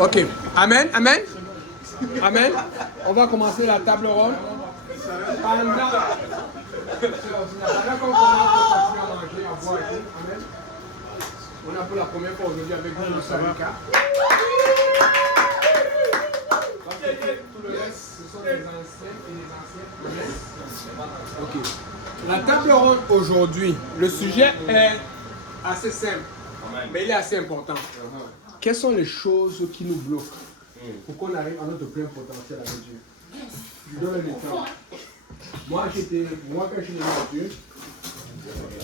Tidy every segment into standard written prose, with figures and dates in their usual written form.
Ok. Amen, amen. Amen. On va commencer la table ronde. Pendant qu'on commence à manger, à boire et tout. Amen. On a pour la première fois aujourd'hui avec vous le syndicat. Tout le reste, ce sont les anciens et les anciens. Ok. La table ronde aujourd'hui, le sujet est assez simple, mais il est assez important. Quelles sont les choses qui nous bloquent pour qu'on arrive à notre plein potentiel avec Dieu? Je donne un exemple. Moi, quand je suis venu à Dieu,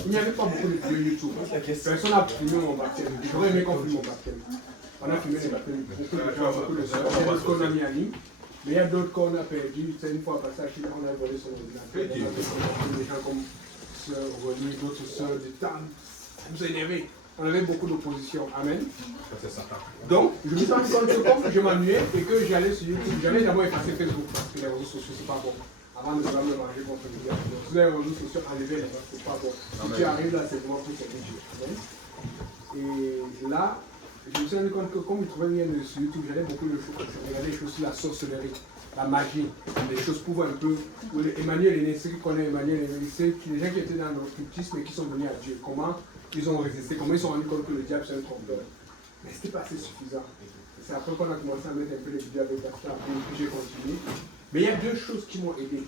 il n'y avait pas beaucoup de vidéos YouTube. Personne n'a filmé mon baptême. J'aurais aimé qu'on filme mon baptême. On a filmé les baptêmes. Beaucoup de gens, beaucoup de soeurs. Il y a d'autres qu'on a mis en ligne. Mais il y a d'autres qu'on a perdu. C'est une fois passé à Chine, on a volé son ordinateur. On a des gens comme Sœur René, d'autres sœurs du temps. Ça nous a énervé. On avait beaucoup d'opposition. Amen. Donc, je me suis rendu compte que comme je m'ennuyais et que j'allais sur YouTube, j'allais d'abord effacer Facebook parce que les réseaux sociaux, c'est pas bon. Avant de vouloir me manger contre le diable. Donc, si les réseaux sociaux enlevés, c'est pas bon. Si tu arrives là, c'est vraiment pour servir Dieu. Et là, je me suis rendu compte que comme je trouvais rien sur YouTube, j'allais beaucoup de choses. Je regardais des choses sur la sorcellerie, la magie, des choses pour voir un peu. Emmanuel Aîné, ceux qui connaissent Emmanuel Aîné, c'est les gens qui étaient dans l'occultisme et qui sont venus à Dieu. Comment ils ont résisté, comment ils se sont rendus compte que le diable c'est un trompeur. Mais ce n'était pas assez suffisant. C'est après qu'on a commencé à mettre un peu les vidéos avec Pasteur, puis j'ai continué. Mais il y a deux choses qui m'ont aidé.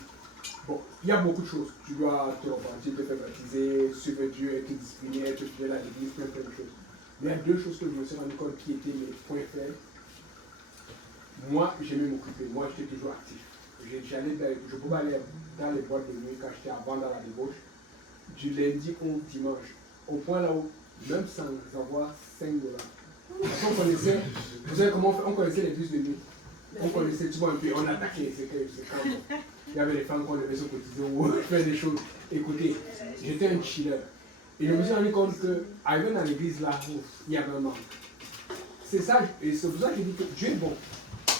Bon, il y a beaucoup de choses. Tu dois te repentir, te faire baptiser, suivre Dieu, être discipliné, être fidèle à l'église, plein de choses. Mais il y a deux choses que je me suis rendu compte qui étaient mes points faibles. Moi, j'aimais m'occuper. Moi, j'étais toujours actif. Je pouvais aller dans les boîtes de nuit quand j'étais avant dans la débauche, du lundi au dimanche. Au point là où, même sans avoir 5 $. Parce qu'on connaissait, vous savez comment on connaissait les bus de nuit. On connaissait, tu vois, un peu, on attaquait, c'est quand il y avait les femmes qu'on devait se cotiser ou faire des choses. Écoutez, j'étais un chiller. Et je me suis rendu compte qu'arrivé dans l'église là, il y avait un manque. C'est ça, et c'est pour ça que je dis que Dieu est bon.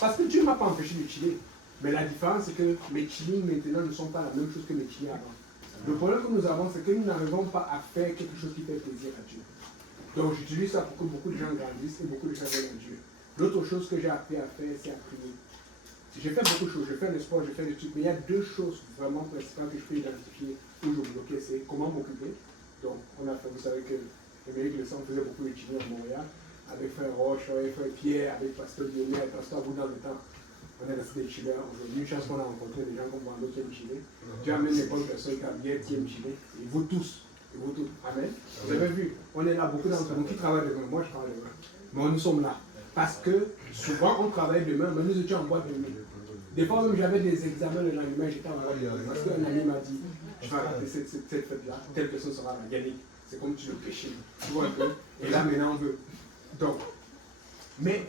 Parce que Dieu ne m'a pas empêché de chiller. Mais la différence, c'est que mes chillings maintenant ne sont pas la même chose que mes chillings avant. Le problème que nous avons, c'est que nous n'arrivons pas à faire quelque chose qui fait plaisir à Dieu. Donc j'utilise ça pour que beaucoup de gens grandissent et beaucoup de gens viennent à Dieu. L'autre chose que j'ai appris à faire, c'est à prier. J'ai fait beaucoup de choses, je fais le sport, je fais des trucs, mais il y a deux choses vraiment principales que je peux identifier où je bloquais, c'est comment m'occuper. Donc on a fait, vous savez que Émeric Le Sang faisait beaucoup de chimie à Montréal, avec Frère Roche, avec Frère Pierre, avec Pasteur Dionnet, avec Pasteur Abou dans le temps. On est resté des chillers aujourd'hui. Une chance qu'on a rencontré des gens comme Wando qui aiment chiller. Dieu amène les bonnes personnes qui aiment chiller. Et vous tous. Et vous tous. Amen. Vous avez vu, on est là, beaucoup d'entre nous qui travaillent demain. Moi, je travaille demain. Mais nous sommes là. Parce que souvent, on travaille demain, mais nous étions en boîte de nuit. Des fois, même j'avais des examens le lendemain, j'étais en boîte de nuit. Parce qu'un ami m'a dit, tu vas rater cette fête-là, telle personne sera là. Yannick, c'est comme tu le péchais. Tu vois un peu. Et là, maintenant, on veut. Donc, mais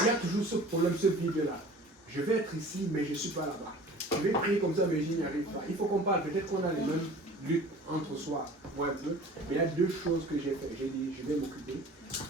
il y a toujours ce problème, ce vide-là. Je vais être ici, mais je ne suis pas là-bas. Je vais prier comme ça, mais je n'y arrive pas. Il faut qu'on parle. Peut-être qu'on a les mêmes luttes entre soi, moi un peu. Mais il y a deux choses que j'ai fait. J'ai dit, je vais m'occuper.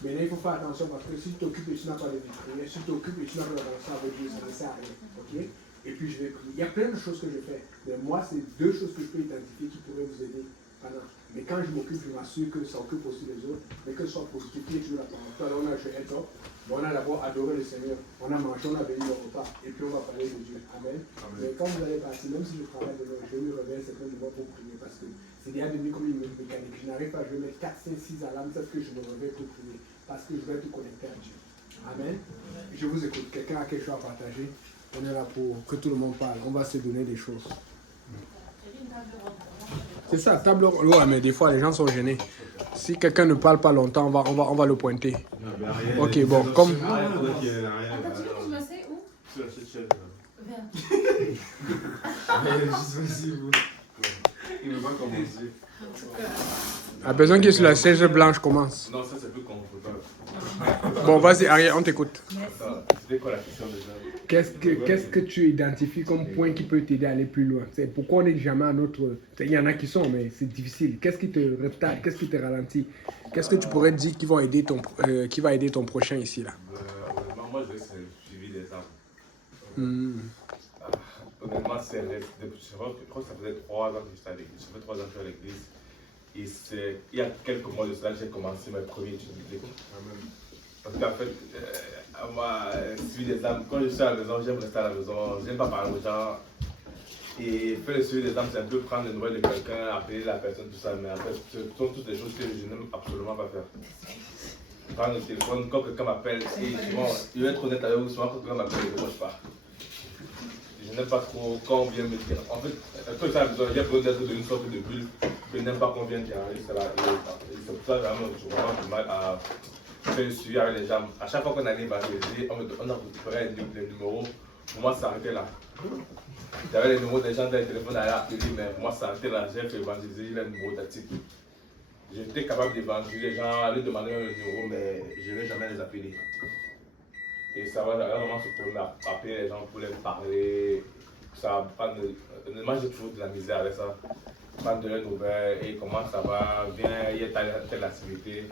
Maintenant, il faut faire attention parce que si tu t'occupes et tu n'as pas de vie, si tu t'occupes et tu n'as pas d'avancer avec Dieu, ça ne sert à rien. Okay? Et puis, je vais prier. Il y a plein de choses que je fais. Mais moi, c'est deux choses que je peux identifier qui pourraient vous aider pendant. Mais quand je m'occupe, je m'assure que ça occupe aussi les autres, mais que ce soit positif, qui est toujours la parole. Alors, on a joué un top. On a d'abord adoré le Seigneur, on a mangé, on a béni le repas, et puis on va parler de Dieu. Amen. Mais quand vous allez partir, même si je travaille demain, je me réveille certainement pour prier, parce que c'est déjà devenu comme une mécanique. Je n'arrive pas, je vais mettre 4, 5, 6 alarmes, c'est ce que je me réveille pour prier, parce que je vais être connecté à Dieu. Amen. Je vous écoute. Quelqu'un a quelque chose à partager? On est là pour que tout le monde parle. On va se donner des choses. C'est ça, table ronde. Ouais, mais des fois, les gens sont gênés. Si quelqu'un ne parle pas longtemps, on va le pointer. Ok, bon, comme... Attends, tu veux que je m'assieds où? Sur la chaise. Il ne veut pas commencer. La personne qui est sur la chaise blanche commence. Non, ça c'est plus confortable. Bon, vas-y, Ariel, on t'écoute. C'était quoi la question déjà? Qu'est-ce que tu identifies comme point qui peut t'aider à aller plus loin? C'est pourquoi on n'est jamais à notre... Il y en a qui sont, mais c'est difficile. Qu'est-ce qui te retarde? Qu'est-ce qui te ralentit? Qu'est-ce que tu pourrais te dire qui va aider ton prochain ici, là? Moi, je vais c'est le suivi des arbres. Honnêtement, je crois que ça faisait 3 ans que j'étais à l'église. Ça fait 3 ans que je suis à l'église. Et il y a quelques mois de cela, j'ai commencé mes premiers études bibliques. Parce qu'en fait, moi, suivi des âmes. Quand je suis à la maison, j'aime rester à la maison. J'aime pas parler aux gens. Et faire le suivi des âmes, c'est un peu prendre les nouvelles de quelqu'un, appeler la personne, tout ça. Mais en fait, ce sont toutes des choses que je n'aime absolument pas faire. Prendre le téléphone, quand quelqu'un m'appelle, et souvent, je vais être honnête avec vous, souvent quand quelqu'un m'appelle, je ne décroche pas. Je n'aime pas trop quand on vient me dire. En fait, quand je suis à la maison, j'ai besoin d'être d'une sorte de bulle. Je n'aime pas qu'on vienne dire. C'est pour ça que j'ai vraiment du mal à faire le suivi avec les gens. À chaque fois qu'on allait évangéliser, on a récupéré les numéros. Pour moi, ça s'arrêtait là. J'avais les numéros des gens dans le téléphone à l'appeler, mais pour moi, ça s'arrêtait là. J'ai fait évangéliser les numéros d'actifs. J'étais capable d'évangéliser les gens, aller demander le numéro, mais je ne vais jamais les appeler. Et ça va vraiment se prendre à appeler les gens pour les parler. Ça moi j'ai toujours de la misère avec ça. Prendre de leurs nouvelles et comment ça va, viens, il y a telle activité.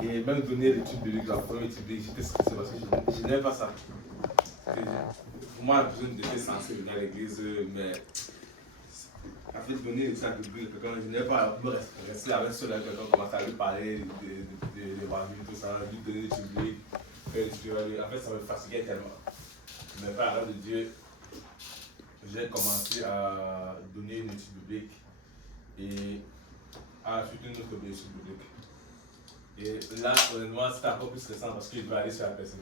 Et même donner l'étude biblique, la première étude biblique, j'étais stressé parce que je n'aime pas ça. Pour moi, j'ai besoin d'être censé venir à l'église, mais en fait, donner l'étude biblique à quelqu'un, je n'aime pas rester avec seul avec quelqu'un, commencer à lui parler de l'évangile, tout ça, lui donner l'étude biblique. En fait, ça me fatiguait tellement. Mais par la grâce de Dieu, j'ai commencé à donner une étude biblique et à soutenir notre étude biblique. Et là, honnêtement, c'était encore plus stressant parce que je devais aller sur la personne.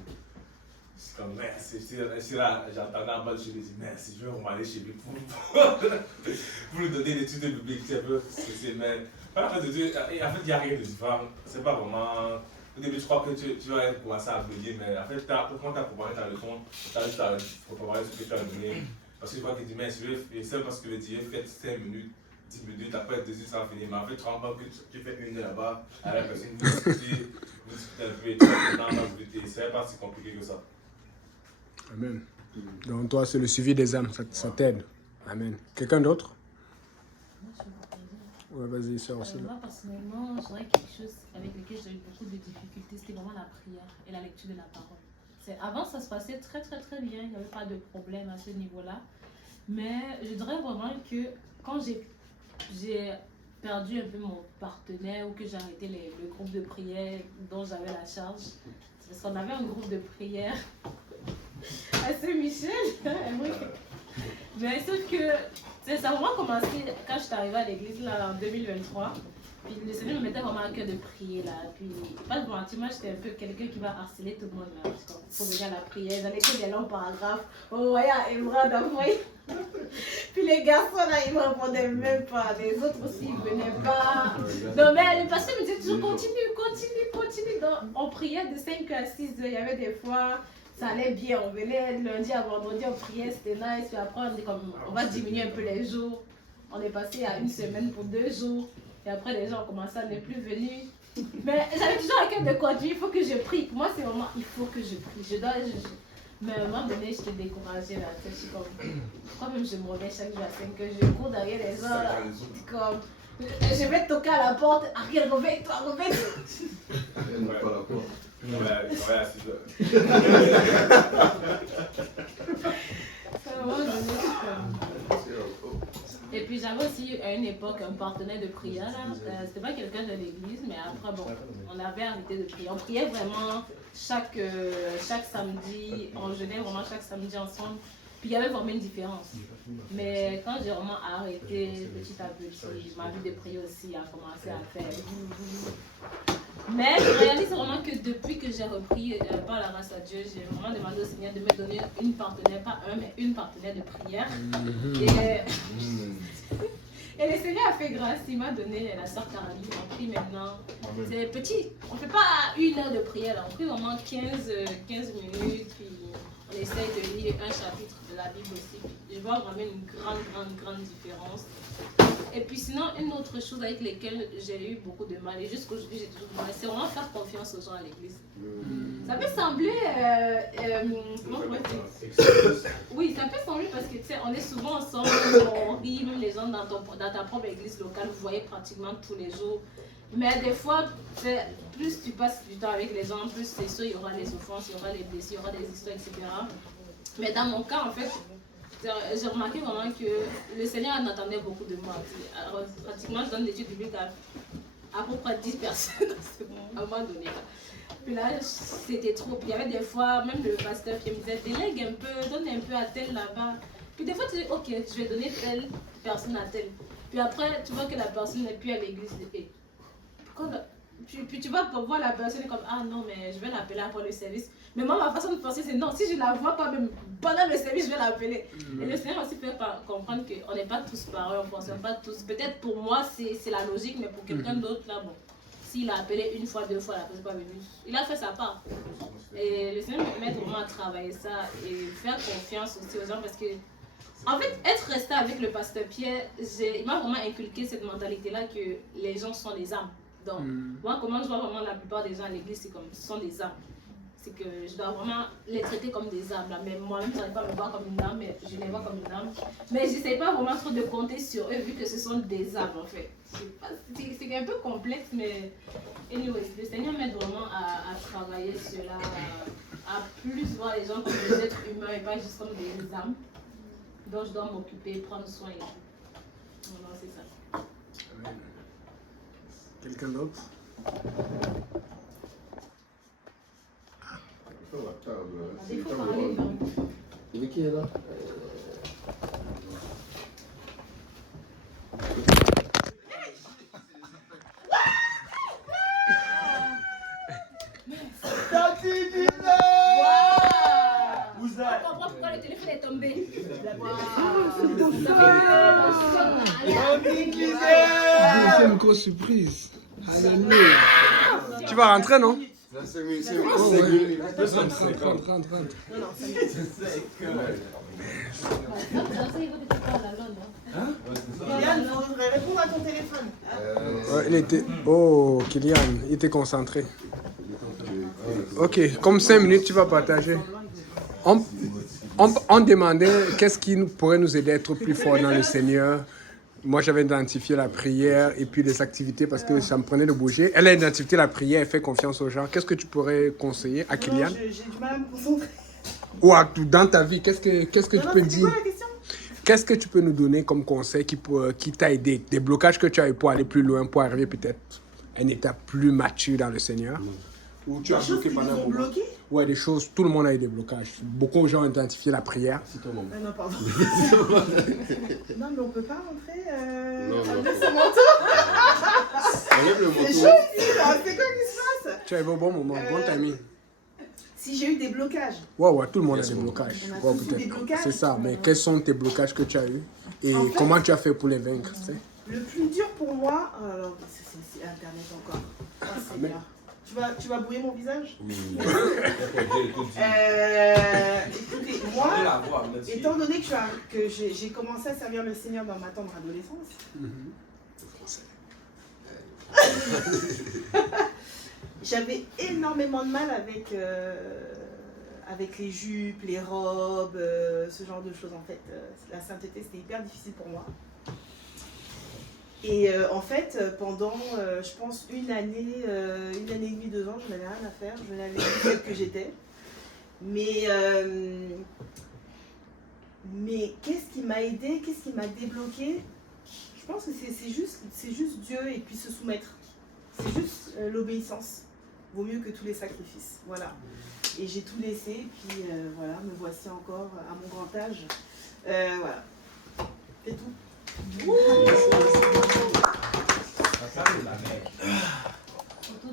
C'est comme, merci. Si là, j'entendais en bas, je lui dis, merci, je vais vraiment aller chez lui pour lui donner l'étude biblique. C'est un peu stressé, mais par la grâce de Dieu, en fait, il n'y a rien de différent. C'est pas vraiment. Au début, je crois que tu vas commencer à applaudir, mais en fait, quand tu as préparé ta leçon, tu as juste à préparer ce que tu as donné. Parce que je crois qu'il dit, mais c'est parce que le Dieu fait 5 minutes, 10 minutes, après 2 heures, ça va finir. Mais en fait, tu te rends compte que tu fais 1 heure là-bas, à la personne, vous discutez un peu, et tu vas discuter. C'est pas si compliqué que ça. Amen. Donc, toi, c'est le suivi des âmes, ça t'aide. Amen. Quelqu'un d'autre? Ouais, vas-y, sœur aussi. Moi, personnellement, je dirais quelque chose avec lequel j'ai eu beaucoup de difficultés, c'était vraiment la prière et la lecture de la parole. Avant, ça se passait très bien, il n'y avait pas de problème à ce niveau-là. Mais je dirais vraiment que quand j'ai perdu un peu mon partenaire ou que j'ai arrêté le groupe de prière dont j'avais la charge, c'est parce qu'on avait un groupe de prière à Saint-Michel. Mais sauf que ça a vraiment commencé quand je suis arrivée à l'église là, en 2023. Puis le Seigneur me mettait vraiment à cœur de prier là. Puis, pas de mentir, moi j'étais un peu quelqu'un qui va harceler tout le monde là. Parce qu'il faut venir à la prière, j'allais écouter des longs paragraphes. Oh, voyez, Emra d'envoyer. Puis les garçons là, ils ne me répondaient même pas. Les autres aussi, ils ne venaient pas. Non, mais le pasteur me disait toujours continue. Donc, on priait de 5 à 6 heures. Il y avait des fois. Ça allait bien, on venait lundi à vendredi, on priait, c'était nice. Puis après, on dit comme, on va diminuer un peu les jours. On est passé à 1 semaine pour 2 jours. Et après, les gens ont commencé à ne plus venir. Mais j'avais toujours à cœur de continuer, il faut que je prie. Pour moi, c'est vraiment, il faut que je prie. Mais à un moment donné, j'étais découragée là. Je suis comme, pourquoi même je me réveille chaque jour à 5 heures, je cours derrière les gens là. Comme, je vais toquer à la porte, Ariel, réveille-toi. Elle n'a pas la porte. Ouais, il travaille à 6 heures. Et puis j'avais aussi à une époque un partenaire de prière là. C'était pas quelqu'un de l'église, mais après bon, on avait arrêté de prier. On priait vraiment chaque samedi, on jeûnait vraiment chaque samedi ensemble. Puis il y avait vraiment une différence. Mais quand j'ai vraiment arrêté petit à petit, ma vie de prière aussi a commencé à faire. Mais je réalise vraiment que depuis que j'ai repris par la grâce à Dieu, j'ai vraiment demandé au Seigneur de me donner une partenaire, pas un, mais une partenaire de prière. Et le Seigneur a fait grâce, il m'a donné la sœur Caroline, on prie maintenant. C'est petit, on ne fait pas 1 heure de prière, on prie vraiment 15 minutes, puis on essaye de lire un chapitre de la Bible aussi. Je vois vraiment une grande différence. Et puis sinon, une autre chose avec laquelle j'ai eu beaucoup de mal, et jusqu'aujourd'hui j'ai toujours du mal, c'est vraiment faire confiance aux gens à l'église. Ça peut sembler... comment on pourrait dire? Oui, ça peut sembler parce que tu sais, on est souvent ensemble, on rit, même les gens dans ta propre église locale, vous voyez pratiquement tous les jours. Mais des fois, plus tu passes du temps avec les gens, plus c'est sûr, il y aura des offenses, il y aura des blessures, il y aura des histoires, etc. Mais dans mon cas, en fait, j'ai remarqué vraiment que le Seigneur en attendait beaucoup de moi. Alors, pratiquement, je donne des études bibliques à peu près 10 personnes à un moment donné. Puis là, c'était trop. Puis il y avait des fois, même le pasteur qui me disait, délègue un peu, donne un peu à tel là-bas. Puis des fois, tu dis, ok, je vais donner telle personne à telle. Puis après, tu vois que la personne n'est plus à l'église. Puis tu vas voir la personne comme, ah non, mais je vais l'appeler après le service. Mais moi, ma façon de penser, c'est non, si je ne la vois pas même pendant le service, je vais l'appeler. Et le Seigneur aussi fait comprendre qu'on n'est pas tous pareils, on ne fonctionne pas tous. Peut-être pour moi, c'est la logique, mais pour quelqu'un d'autre, là, bon. S'il a appelé une fois, deux fois, la personne n'est pas venue. Il a fait sa part. Et le Seigneur me met vraiment à travailler ça et faire confiance aussi aux gens parce que, en fait, être resté avec le pasteur Pierre, il m'a vraiment inculqué cette mentalité-là que les gens sont des âmes. Donc, moi, comment je vois vraiment la plupart des gens à l'église, c'est comme ce sont des âmes. C'est que je dois vraiment les traiter comme des âmes. Là. Mais moi-même, je n'arrive pas à me voir comme une âme, mais je les vois comme une âme. Mais je n'essaie pas vraiment trop de compter sur eux, vu que ce sont des âmes, en fait. C'est un peu complexe, mais anyway, le Seigneur m'aide vraiment à travailler cela, à plus voir les gens comme des êtres humains et pas juste comme des âmes dont je dois m'occuper, prendre soin et tout. Non, c'est ça. Amen. Quelqu'un d'autre? Il faut parler, non? Qui est là? On comprend pourquoi le téléphone est tombé. C'est une grosse surprise. Alléluia. Tu vas rentrer, non? Rentre. Kylian, il faudrait répondre à ton téléphone. Il était... Oh, Kylian, il était concentré. Ok, comme 5 minutes, tu vas partager. On demandait qu'est-ce qui pourrait nous aider à être plus forts dans le Seigneur. Moi, j'avais identifié la prière et puis les activités parce que ça me prenait de bouger. Elle a identifié la prière, elle fait confiance aux gens. Qu'est-ce que tu pourrais conseiller à Kylian? J'ai du mal à me concentrer. Ou dans ta vie, qu'est-ce que tu peux dire? C'est quoi la question? Qu'est-ce que tu peux nous donner comme conseil qui t'a aidé? Des blocages que tu as eu pour aller plus loin, pour arriver peut-être à une étape plus mature dans le Seigneur? Ou tu as Des choses bloqué qui pendant nous un ont moment? bloqués? Ouais, des choses, tout le monde a eu des blocages. Beaucoup de gens ont identifié la prière. Non, pardon. Non, mais on peut pas rentrer. Non. Enlever son manteau. Enlève le C'est manteau. chaud ici, là. C'est quoi qui se passe? Tu arrives au bon moment, bon timing. Si j'ai eu des blocages. Ouais, tout le monde a des blocages. On a Ouais, tous eu des blocages. C'est ça, mais quels sont tes blocages que tu as eus? Et En fait, comment tu as fait pour les vaincre? Tu sais? Le plus dur pour moi, alors c'est Internet encore. Oh, Seigneur. Tu vas brouiller mon visage? Écoutez, moi, étant donné que j'ai commencé à servir le Seigneur dans ma tendre adolescence, j'avais énormément de mal avec les jupes, les robes, ce genre de choses en fait. La sainteté, c'était hyper difficile pour moi. Et en fait, pendant, je pense, une année et demie, 2 ans, je n'avais rien à faire. Je n'avais pas celle que j'étais. Mais qu'est-ce qui m'a aidé? Qu'est-ce qui m'a débloqué? Je pense que c'est juste Dieu et puis se soumettre. C'est juste l'obéissance. Vaut mieux que tous les sacrifices. Voilà. Et j'ai tout laissé. Puis voilà, me voici encore à mon grand âge. Voilà. C'est tout.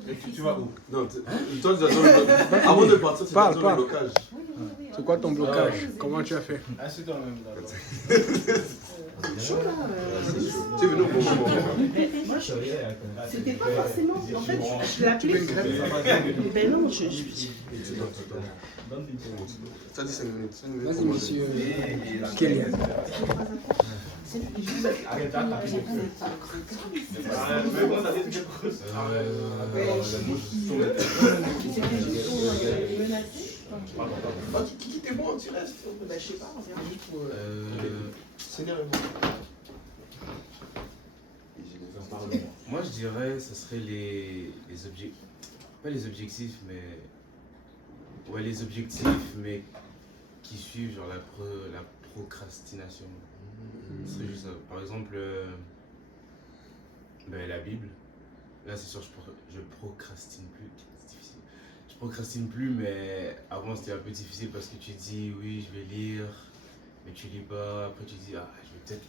Et tu vas où? Non, toi, avant de partir, c'est pas Parle. le blocage. C'est quoi ton blocage? Comment tu as fait? Assieds-toi même là. Chaud là. Tu es venu au bon moment. Moi, c'était pas forcément. En fait, je l'ai appelé. Ben non, Ça dit 5 minutes. Vas-y, monsieur Kylian. Qui t'es bon, tu restes. Ben, je sais pas, on verra. Seigneur et Moi, je dirais ce serait les objectifs. Pas les objectifs, mais. Ouais, les objectifs, mais qui suivent genre la procrastination. Ce serait juste ça. Par exemple, la Bible. Là, c'est sûr, je procrastine plus. C'est difficile. procrastine plus, mais avant c'était un peu difficile parce que tu dis oui, je vais lire, mais tu lis pas. Après tu dis ah, je vais peut-être.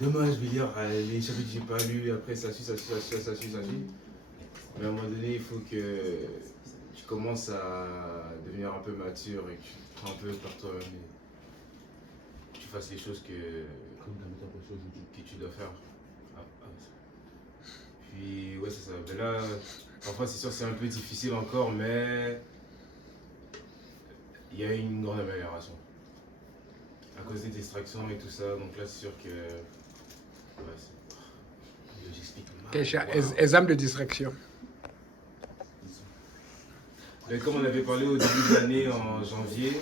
Demain je vais lire les chapitres que j'ai pas lu, après ça suit. Mais à un moment donné, il faut que tu commences à devenir un peu mature et que tu te prends un peu par toi-même et tu fasses les choses que tu dois faire. Puis ouais, c'est ça. Mais là, parfois c'est sûr c'est un peu difficile encore, mais il y a une grande amélioration. À cause des distractions et tout ça, donc là c'est sûr que... Ouais, j'explique. Exemple de distraction. Ben, comme on avait parlé au début de l'année en janvier,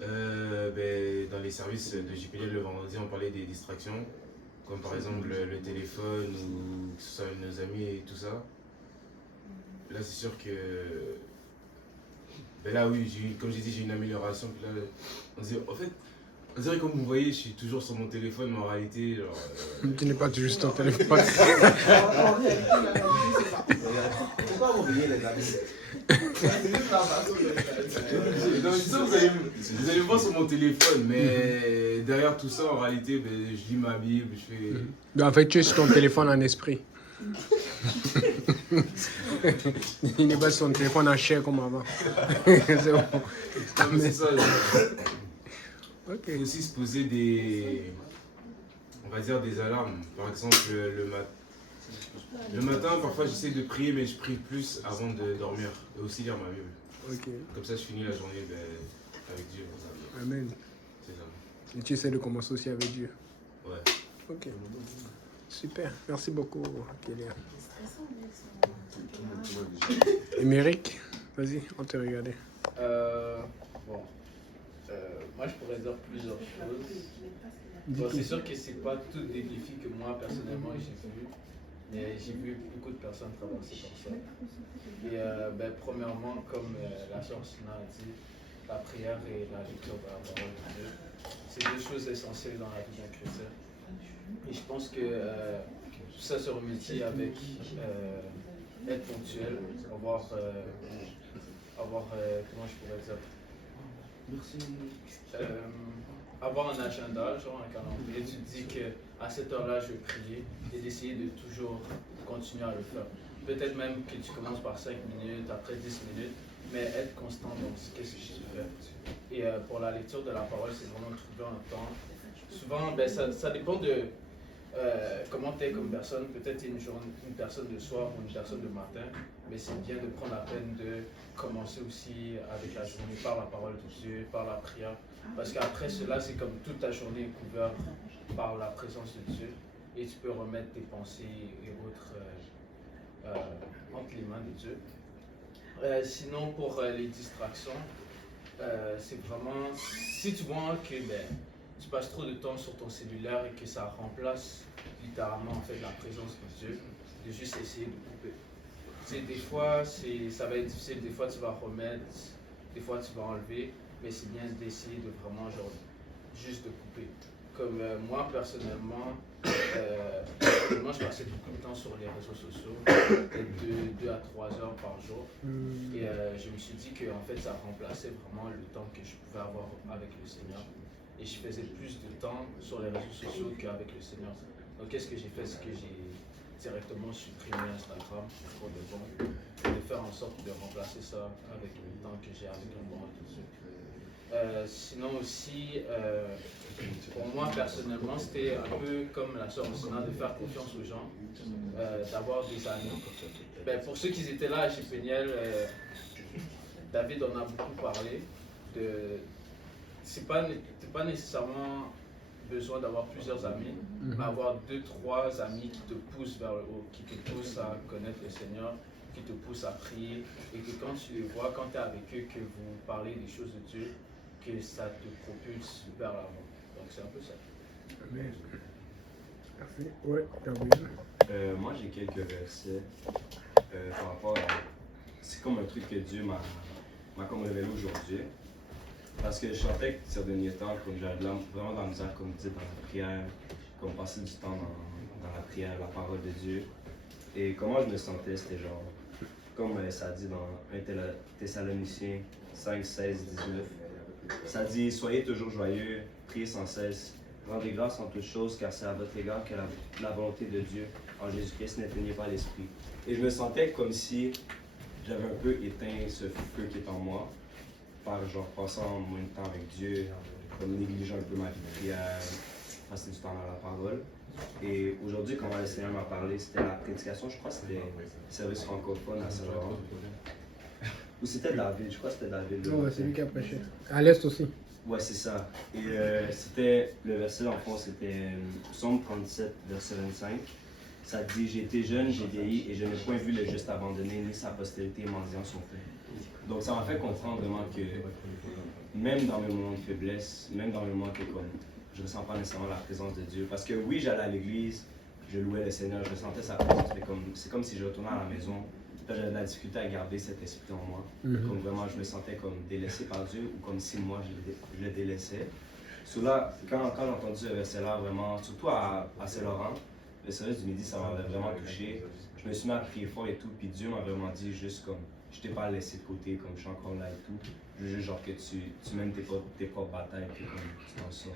dans les services de JPL le vendredi, on parlait des distractions, comme par exemple le téléphone ou que ce soit nos amis et tout ça. Là, c'est sûr que. Ben là, oui, comme j'ai dit, j'ai une amélioration. Puis là, on dirait comme vous voyez, je suis toujours sur mon téléphone, mais en réalité, genre. Tu n'es pas toujours sur ton téléphone. En réalité, la réalité, c'est ça. Faut pas oublier les amis. Non, mais ça, vous allez me voir sur mon téléphone, mais derrière tout ça, en réalité, ben, je lis ma Bible, je fais. Donc, en fait, tu es sur ton téléphone en esprit. Il n'est pas sur son téléphone en chair comme avant. C'est bon. C'est ça. Ok. Il faut aussi se poser on va dire des alarmes. Par exemple, le matin, parfois j'essaie de prier, mais je prie plus avant de dormir. Et aussi lire ma Bible. Ok. Comme ça, je finis la journée avec Dieu. Amen. C'est ça. Et tu essaies de commencer aussi avec Dieu. Ouais. Ok. Super. Merci beaucoup, Kélia. Émeric, vas-y, on te regarde. Bon. Moi, je pourrais dire plusieurs choses. Bon, c'est sûr que c'est pas tous des défis que moi, personnellement, j'ai vu. Mais j'ai vu beaucoup de personnes traverser par ça. Et premièrement, comme la sœur Sina a dit, la prière et la lecture de la parole de Dieu, c'est deux choses essentielles dans la vie d'un chrétien. Et je pense que tout ça se remédie avec être ponctuel, avoir comment je pourrais dire, avoir un agenda, genre un calendrier, tu te dis qu'à cette heure-là, je vais prier et d'essayer de toujours continuer à le faire. Peut-être même que tu commences par 5 minutes, après 10 minutes, mais être constant dans ce que tu fais. Et pour la lecture de la parole, c'est vraiment trouver un temps. Souvent, ça dépend de comment tu es comme personne. Peut-être tu es une personne de soir ou une personne de matin, mais c'est bien de prendre la peine de commencer aussi avec la journée par la parole de Dieu, par la prière. Parce qu'après cela, c'est comme toute ta journée est couverte par la présence de Dieu et tu peux remettre tes pensées et autres entre les mains de Dieu. Sinon, pour les distractions, c'est vraiment, si tu vois que tu passes trop de temps sur ton cellulaire et que ça remplace littéralement en fait la présence de Dieu, de juste essayer de couper. Des fois, ça va être difficile, des fois tu vas remettre, des fois tu vas enlever, mais c'est bien d'essayer de vraiment genre juste de couper. Comme moi personnellement, moi je passais beaucoup de temps sur les réseaux sociaux, peut-être 2 à 3 heures par jour, et je me suis dit que en fait ça remplaçait vraiment le temps que je pouvais avoir avec le Seigneur. Et je faisais plus de temps sur les réseaux sociaux qu'avec le Seigneur. Donc qu'est-ce que j'ai fait? C'est que j'ai directement supprimé Instagram pour de bon, et de faire en sorte de remplacer ça avec le temps que j'ai avec le monde de Dieu. Sinon aussi, pour moi personnellement, c'était un peu comme la sœur Sina, de faire confiance aux gens, d'avoir des amis. Pour ceux qui étaient là à Chipeniel, David en a beaucoup parlé. C'est pas nécessairement besoin d'avoir plusieurs amis, mais avoir 2-3 amis qui te poussent vers le haut, qui te poussent à connaître le Seigneur, qui te poussent à prier, et que quand tu les vois, quand tu es avec eux, que vous parlez des choses de Dieu, que ça te propulse vers l'avant. Donc c'est un peu ça. Amen. Merci. Ouais, Gabriel. Moi j'ai quelques versets par rapport à... C'est comme un truc que Dieu m'a comme révélé aujourd'hui. Parce que je sentais que ces derniers temps, comme j'avais vraiment dans la misère, comme vous dites, dans la prière, comme passer du temps dans la prière, la parole de Dieu. Et comment je me sentais, c'était genre, comme ça dit dans 1 Thessaloniciens 5, 16, 19. Ça dit, soyez toujours joyeux, priez sans cesse, rendez grâce en toutes choses, car c'est à votre égard que la volonté de Dieu en Jésus-Christ, n'éteignez pas l'esprit. Et je me sentais comme si j'avais un peu éteint ce feu qui est en moi, par genre passant moins de temps avec Dieu, comme négligeant un peu ma vie de prière, passer du temps dans la parole. Et aujourd'hui, quand le Seigneur m'a parlé, c'était la prédication, je crois que c'était le service francophone à Saint-Laurent. Ou c'était David, je crois que c'était David. Ouais, c'est lui qui a prêché. À l'Est aussi. Ouais, c'est ça. Et c'était, le verset dans le fond, c'était Psaume 37, verset 25. Ça dit, j'ai été jeune, j'ai vieilli, et je n'ai point vu le juste abandonné, ni sa postérité mendiant son pain. Donc ça m'a fait comprendre vraiment que même dans mes moments de faiblesse, même dans mes moments que comme, je ne ressens pas nécessairement la présence de Dieu. Parce que oui, j'allais à l'église, je louais le Seigneur, je ressentais sa présence, mais c'est comme si je retournais à la maison. Là, j'avais de la difficulté à garder cet esprit en moi. Comme vraiment, je me sentais comme délaissé par Dieu ou comme si moi, je le délaissais. Là, quand j'ai entendu ce verset-là, vraiment, surtout à Saint-Laurent, le service du midi, ça m'avait vraiment touché. Je me suis mis à prier fort et tout, puis Dieu m'a vraiment dit juste comme, je t'ai pas laissé de côté, comme je suis encore là et tout. Je veux juste genre que tu mènes tes propres batailles, puis comme tu t'en sors.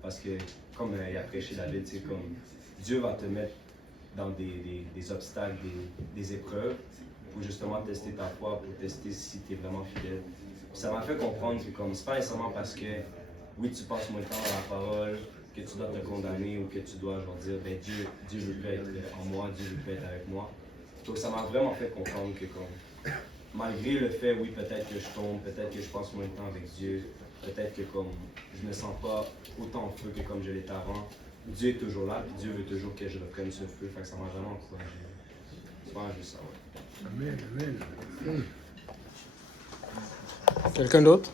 Parce que, comme il a prêché David, c'est comme, Dieu va te mettre dans des obstacles, des épreuves, pour justement tester ta foi, pour tester si tu es vraiment fidèle. Puis ça m'a fait comprendre que comme c'est pas nécessairement parce que oui tu passes moins de temps dans la parole, que tu dois te condamner ou que tu dois genre dire ben Dieu veut être en moi, Dieu veut être avec moi. Donc ça m'a vraiment fait comprendre que comme malgré le fait oui peut-être que je tombe, peut-être que je passe moins de temps avec Dieu, peut-être que comme je me sens pas autant en feu que comme je l'étais avant, Dieu est toujours là, puis Dieu veut toujours que je reprenne ce feu, fait que ça m'a vraiment encouragé. C'est vraiment juste ça, ouais. Amen, amen. Quelqu'un d'autre?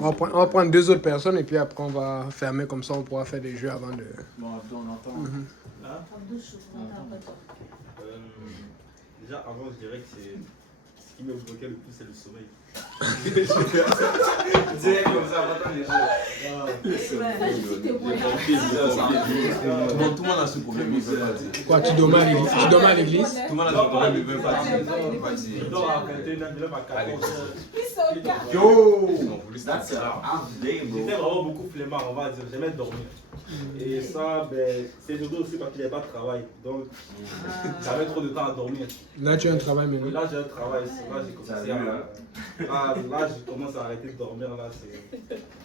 On va prendre 2 autres personnes et puis après on va fermer comme ça, on pourra faire des jeux avant de... Bon, Abdou, on entend. Déjà, avant, je dirais que c'est ce qui me bloquait le plus, c'est le sommeil. Direct comme ça, on entend les jeux. Tout le monde a ce problème, il ne veut pas dire. Quoi, tu dormais à l'église? Tu dormais à l'église? Tout le monde a ce problème, il ne veut pas dire. Je dors à 21h, je lève à 14h. Yo! J'étais vraiment beaucoup flemmard, on va dire. J'aimais dormir. Et ça, ben, c'est surtout aussi parce qu'il n'y avait pas de travail. Donc, j'avais trop de temps à dormir. Là, tu as un travail Et maintenant. là, j'ai un travail. Là, j'ai commencé là, je commence à arrêter de dormir. Là,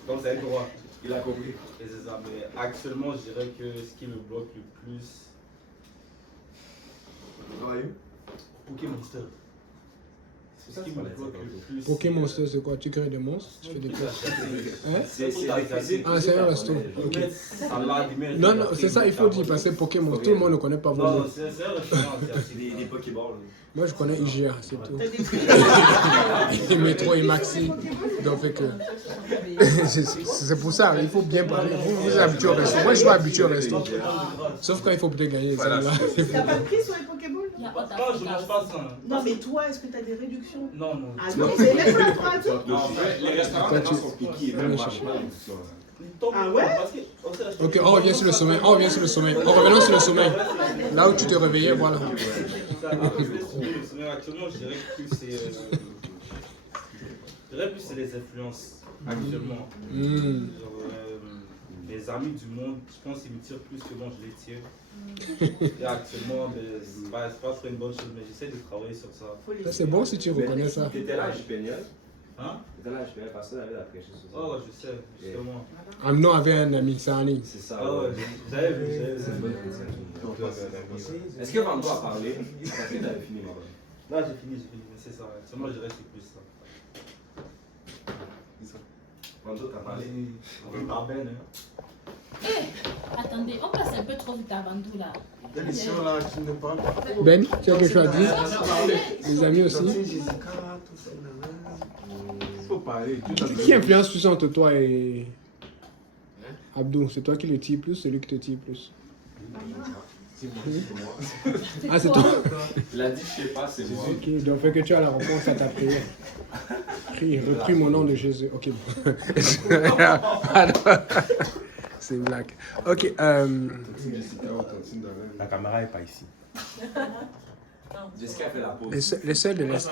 donc, c'est un droit. Il a compris. Et c'est ça. Mais actuellement, je dirais que ce qui me bloque le plus. Pokémon Monster. C'est ce qui me bloque le plus. Pokémon Monster, c'est quoi? Tu crées des monstres? Tu fais des choses? Hein? C'est Ah, c'est un resto. Ok. Non, non, c'est ça, il faut dire parce que Pokémon, tout le monde ne connaît pas vos Non, mots. c'est un restaurant. C'est des Pokéballs. Moi, je connais IGA, c'est tout. Et Métro et Maxi. Donc, fait que... c'est pour ça, il faut bien parler. Vous êtes habitué au resto. Moi, je ne suis pas habitué au resto. Sauf quand il faut peut-être gagner. T'as pas de prix sur les Pokéballs? Non, je mange pas ça. Non, mais toi, est-ce que t'as des réductions? Non, non. Ah non, c'est même pas un tout. Les restaurants maintenant sont piqués. Ah ouais? Ok, on revient sur le sommeil. On revient sur le sommeil. On revient sur le sommeil. Là où tu te réveillais, voilà. Actuellement, je dirais que c'est les influences. Actuellement. Les amis du monde, je pense qu'ils me tirent plus que moi je les tire. Et actuellement, c'est pas trop une bonne chose, mais j'essaie de travailler sur ça. Ça, c'est bon si tu reconnais ça. T'étais là à JPNL? Hein? T'étais là à JPNL, parce que David a prêché sur ça. Oh, ouais, je sais, justement. Amnon avait un ami, c'est en ligne. C'est ça. Ah ouais, j'avais vu. C'est une bonne prédication. Est-ce que Vando a parlé? Parce que t'avais fini, maman. Là, j'ai fini, mais c'est ça. Actuellement, je dirais que c'est plus ça. Vando, t'as parlé? Par Ben, Attendez, on passe un peu trop vite à Bandou là. Là, qui ne parle pas. Ben, tu as quelque chose à dire? Les amis aussi. Il faut parler. Qui influence plus entre toi et Abdou? C'est toi qui le tire plus, celui qui te tire plus? Ah, c'est toi? Il a dit, je sais pas, c'est moi. Ok, donc fait que tu as la réponse à ta prière. Prie, repris mon nom de Jésus. Ok. C'est une blague. Ok. La caméra n'est pas ici. Jessica fait la pause. Les seuls de l'Est.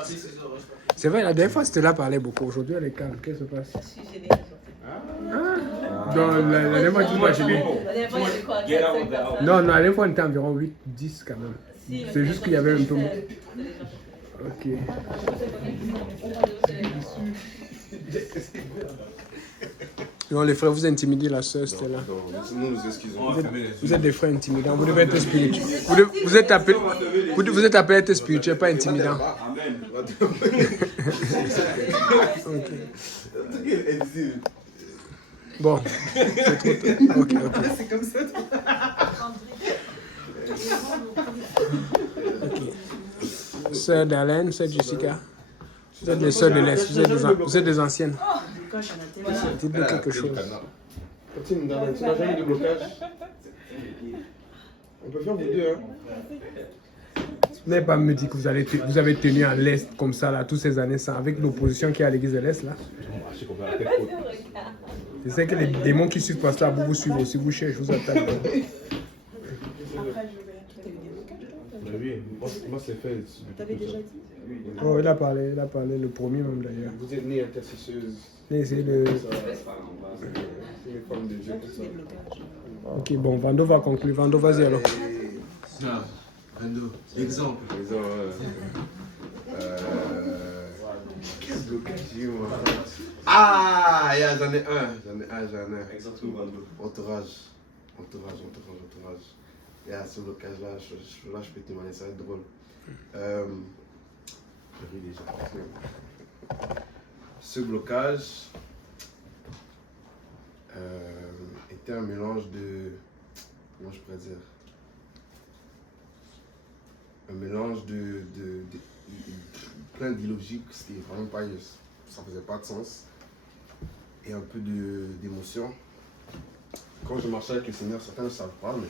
C'est vrai, la dernière fois, c'était là, parlait beaucoup. Aujourd'hui, elle est calme. Qu'est-ce qui se passe? Je suis gênée. Non, la dernière fois, tu m'as gêné. La dernière fois, j'ai quoi 4-5 personnes. Non, la dernière fois, on était environ 8-10 quand même. Si, C'est juste qu'il y avait un peu. c'est- Ok. Non, les frères, vous intimidez la sœur, c'était là. Nous nous excusons. Vous êtes des frères intimidants. Vous devez être spirituel. Vous êtes appelés à être spirituel, pas intimidant. Amen. Ok. Bon, c'est trop tôt. Ok. C'est comme ça. Sœur Darlene, sœur Jessica. Vous êtes des sœurs de l'Est. Vous êtes des anciennes. Dites-nous quelque chose. Continue, Darlene. Tu n'as jamais de blocage? On peut faire vous deux, hein? Vous n'allez pas me dire que vous avez tenu à l'Est comme ça, là, toutes ces années, sans, avec l'opposition qu'il y a à l'église de l'Est, là. Je sais que les démons qui suivent Pasteur Abou vous suivent aussi, vous cherchez, vous attaquent. Oui, moi c'est fait. T'avais déjà dit? Oh, il a parlé, le premier même d'ailleurs. Vous êtes née intercesseuse. Essayez de... C'est une femme de Dieu. Ok, bon, Vando va conclure. Vando, vas-y alors. Vando, exemple. Quel blocage j'ai eu, moi? Ah, yeah, j'en ai un. Exemple, Vando. Entourage. Yeah, ce blocage-là, je peux témoigner, ça va être drôle. Je ris déjà. Ce blocage était un mélange de... Comment je pourrais dire? Un mélange de plein d'illogiques, c'était vraiment pas... Ça faisait pas de sens. Et un peu d'émotion. Quand je marchais avec le Seigneur, certains ne savent pas, mais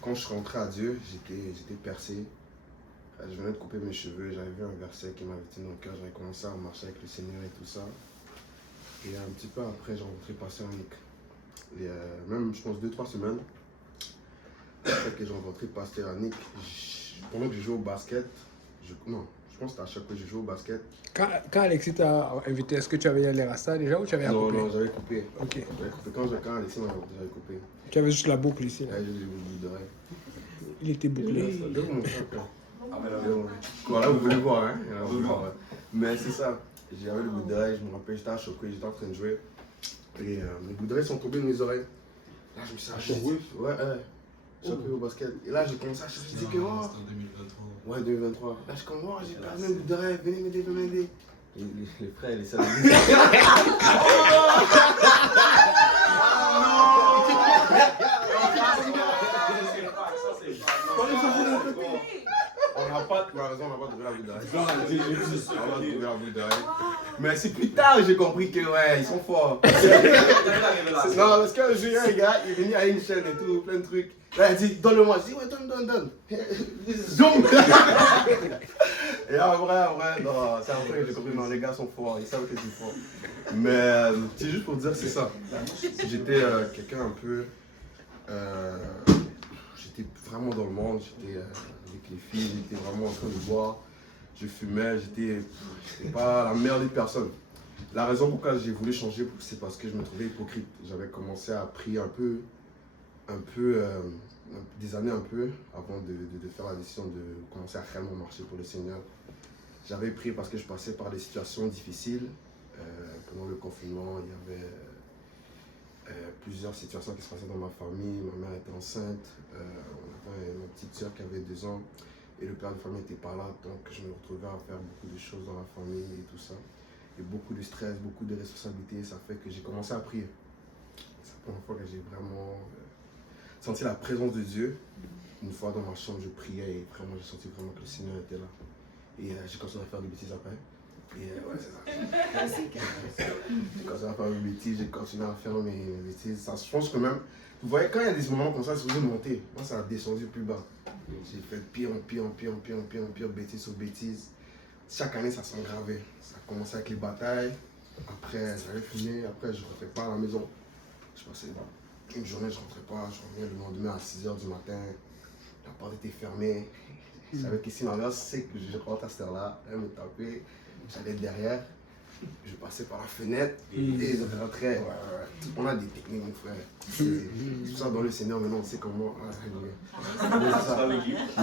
quand je rentrais à Dieu, j'étais percé. Je venais de couper mes cheveux, j'avais vu un verset qui m'avait tenu dans le cœur, j'avais commencé à marcher avec le Seigneur et tout ça. Et un petit peu après, j'ai rencontré Pasteur Nick. Et même, je pense, 2-3 semaines après que j'ai rencontré Pasteur Nick, pendant que je jouais au basket, je pense que c'était à chaque fois que je jouais au basket. Quand Alexis t'a invité, est-ce que tu avais les rastas déjà ou tu avais coupé? Non, j'avais coupé. Ok. Quand Alexis m'a invité, j'avais coupé. Tu avais juste la boucle ici. Là. J'ai des boucles d'oreilles. Il était bouclé. Voilà, vous voulez voir, hein? Mais c'est ça. J'avais le bout d'oreille, je me rappelle, j'étais à Choqué, j'étais en train de jouer. Et mes bouts d'oreilles sont tombés de mes oreilles. Là, je me suis acheté. Ouais, Choqué au basket. Et là, j'ai commencé à chercher. Je dis que, oh. C'était en 2023. Ouais, 2023. Là, je commence, j'ai perdu mes bouts d'oreilles, venez m'aider. Les frères, les sœurs. On n'a pas trouvé la boule d'oreille. Mais c'est plus tard que j'ai compris que ouais, ils sont forts. Non, parce que j'ai eu un gars, il est venu à une chaîne et tout, plein de trucs. Là, il a dit, donne-le-moi. Je dis, ouais, donne. Zoom. Et après, non, c'est après que j'ai compris, non, les gars sont forts, ils savent que c'est fort. Mais c'est juste pour dire que c'est ça. J'étais quelqu'un un peu... j'étais vraiment dans le monde, j'étais avec les filles, j'étais vraiment en train de boire, je fumais, j'étais pas la meilleure des personnes. La raison pourquoi j'ai voulu changer, c'est parce que je me trouvais hypocrite. J'avais commencé à prier des années un peu, avant de faire la décision de commencer à réellement marcher pour le Seigneur. J'avais prié parce que je passais par des situations difficiles. Pendant le confinement, il y avait plusieurs situations qui se passaient dans ma famille. Ma mère était enceinte, on avait ma petite soeur qui avait 2 ans et le père de famille n'était pas là, donc je me retrouvais à faire beaucoup de choses dans la famille et tout ça. Et beaucoup de stress, beaucoup de responsabilités, ça fait que j'ai commencé à prier. C'est la première fois que j'ai vraiment senti la présence de Dieu. Une fois dans ma chambre, je priais et vraiment j'ai senti vraiment que le Seigneur était là. Et j'ai continué à faire des bêtises après. Et ouais, c'est ça. J'ai continué à faire mes bêtises, j'ai continué à faire mes bêtises. Ça, je pense que même, vous voyez, quand il y a des moments comme ça, c'est vous monter. Moi, ça a descendu plus bas. J'ai fait pire, bêtise sur bêtise. Chaque année, ça s'engravait. Ça a commencé avec les batailles. Après, j'avais fumé. Après, je ne rentrais pas à la maison. Je passais Une journée, je rentrais pas, je revenais le lendemain à 6h du matin, la porte était fermée. Je savais que si ma mère sait que je rentre à cette heure-là, elle me tapait, j'allais derrière, je passais par la fenêtre et je rentrais. On a des techniques, mon frère. C'est tout ça dans le Seigneur, maintenant on sait comment. C'est ça.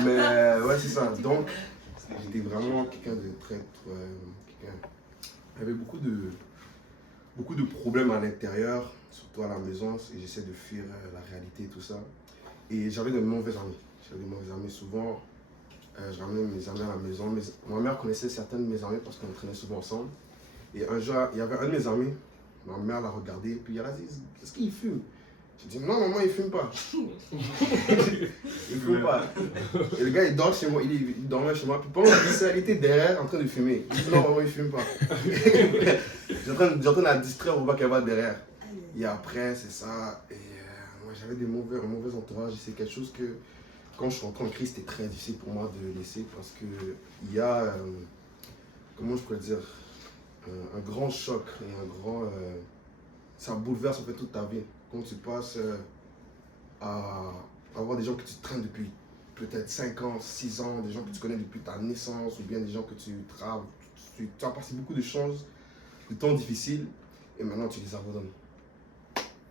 Mais ouais, c'est ça. Donc, j'étais vraiment quelqu'un de très. J'avais beaucoup de problèmes à l'intérieur, surtout à la maison, et j'essaie de fuir la réalité et tout ça. Et j'avais de mauvais amis. J'avais des mauvais amis souvent. Je ramenais mes amis à la maison. Ma mère connaissait certains de mes amis parce qu'on traînait souvent ensemble. Et un jour, il y avait un de mes amis, ma mère l'a regardé, puis elle a dit, est-ce qu'il fume? J'ai dit, non, maman, il fume pas. Il fume pas. Et le gars, il dort chez moi, il dormait chez moi, puis pendant qu'il était derrière en train de fumer. Il dit, non, maman, il fume pas. J'ai en train de la distraire pour pas qu'elle va derrière. Et après, c'est ça. Et moi, j'avais un mauvais entourage. C'est quelque chose que, quand je suis rentré en crise, c'était très difficile pour moi de laisser parce que il y a, comment je pourrais dire, un grand choc et un grand. Ça bouleverse en fait toute ta vie. Quand tu passes à avoir des gens que tu traînes depuis peut-être 5 ans, 6 ans, des gens que tu connais depuis ta naissance, ou bien des gens que tu as passé beaucoup de choses, de temps difficiles, et maintenant tu les abandonnes.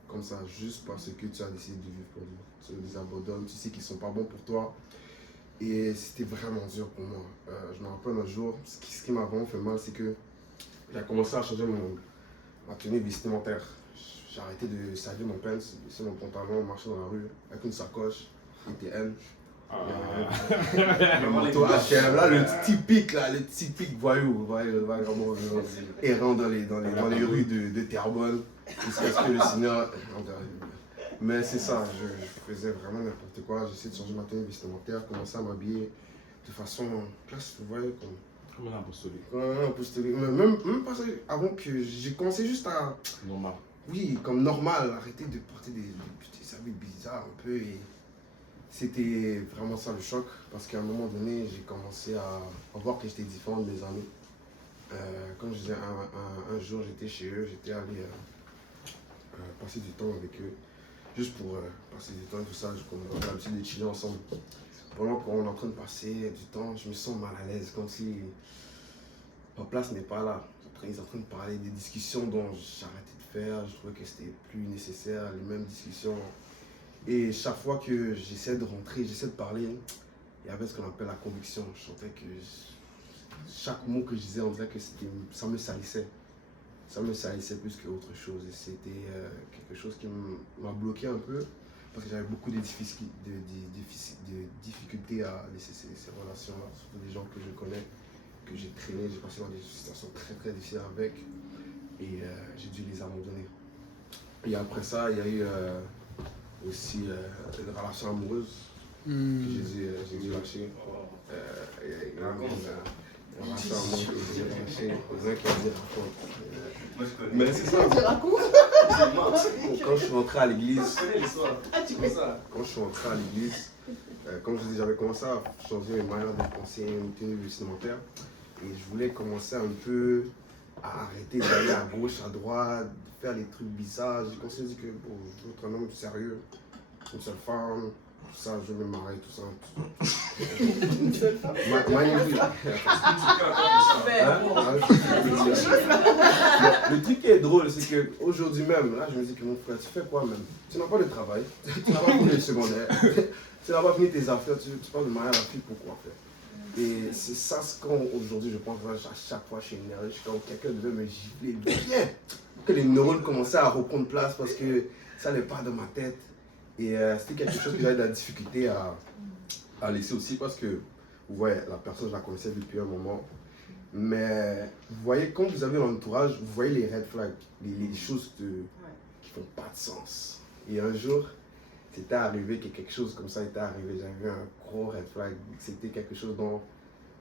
Comme ça, juste parce que tu as décidé de vivre pour Dieu. Tu les abandonnes, tu sais qu'ils ne sont pas bons pour toi. Et c'était vraiment dur pour moi. Je me rappelle un jour, ce qui m'a vraiment fait mal, c'est que j'ai commencé à changer ma tenue vestimentaire. J'ai arrêté de salir mon pants, baisser mon pantalon, marcher dans la rue avec une sacoche, ITN. Le manteau H&M, là, le typique voyou, vagabond, errant dans les rues de Terrebonne, jusqu'à ce que le Seigneur. Mais c'est ça, je faisais vraiment n'importe quoi. J'essayais de changer ma tenue vestimentaire, commencer à m'habiller de façon classe, vous voyez, comme un apostolique. Un apostolique. Même pas ça, avant que j'ai commencé juste à. Normal. Oui, comme normal, arrêter de porter des habits bizarres un peu. Et c'était vraiment ça le choc, parce qu'à un moment donné, j'ai commencé à voir que j'étais différent de mes amis. Comme je disais, un jour j'étais chez eux, j'étais allé passer du temps avec eux, juste pour passer du temps et tout ça, on a l'habitude de chiller ensemble. Pendant qu'on est en train de passer du temps, je me sens mal à l'aise, comme si ma place n'est pas là. Ils sont en train de parler des discussions dont j'arrêtais de faire, je trouvais que c'était plus nécessaire, les mêmes discussions. Et chaque fois que j'essaie de rentrer, j'essaie de parler, il y avait ce qu'on appelle la conviction. Je sentais que chaque mot que je disais, on dirait que ça me salissait. Ça me salissait plus qu'autre chose. Et c'était quelque chose qui m'a bloqué un peu, parce que j'avais beaucoup de difficultés à laisser ces relations-là, surtout des gens que je connais, que j'ai traîné, j'ai passé dans des situations très très difficiles avec, et j'ai dû les abandonner. Et après ça, il y a eu aussi une relation amoureuse que j'ai dû lâcher. Une relation amoureuse que j'ai dû lâcher. Mais c'est ça. Quand je suis rentré à l'église, comme je dis, j'avais commencé à changer mes manières de penser, une tenue vestimentaire. Et je voulais commencer un peu à arrêter d'aller à gauche, à droite, de faire des trucs bizarres. J'ai commencé à dire que bon, je veux être un homme sérieux, une seule femme, tout ça, je veux me marier, tout ça. Une seule femme? Le truc qui est drôle, c'est qu'aujourd'hui même, là, je me dis que mon frère, tu fais quoi même? Tu n'as pas de travail, tu n'as pas fini le secondaire, tu n'as pas fini tes affaires, tu parles de marier à la fille, pourquoi faire? Et c'est ça ce qu'aujourd'hui je pense, à chaque fois je suis énervé, je suis comme quelqu'un devait me gifler bien, que les neurones commençaient à reprendre place parce que ça n'allait pas dans ma tête. Et c'était quelque chose que j'avais de la difficulté à laisser aussi, parce que vous voyez, la personne je la connaissais depuis un moment, mais vous voyez, quand vous avez un entourage, vous voyez les red flags, les choses qui font pas de sens. Et un jour, c'était arrivé que quelque chose comme ça était arrivé. J'avais vu un gros red flag. C'était quelque chose dont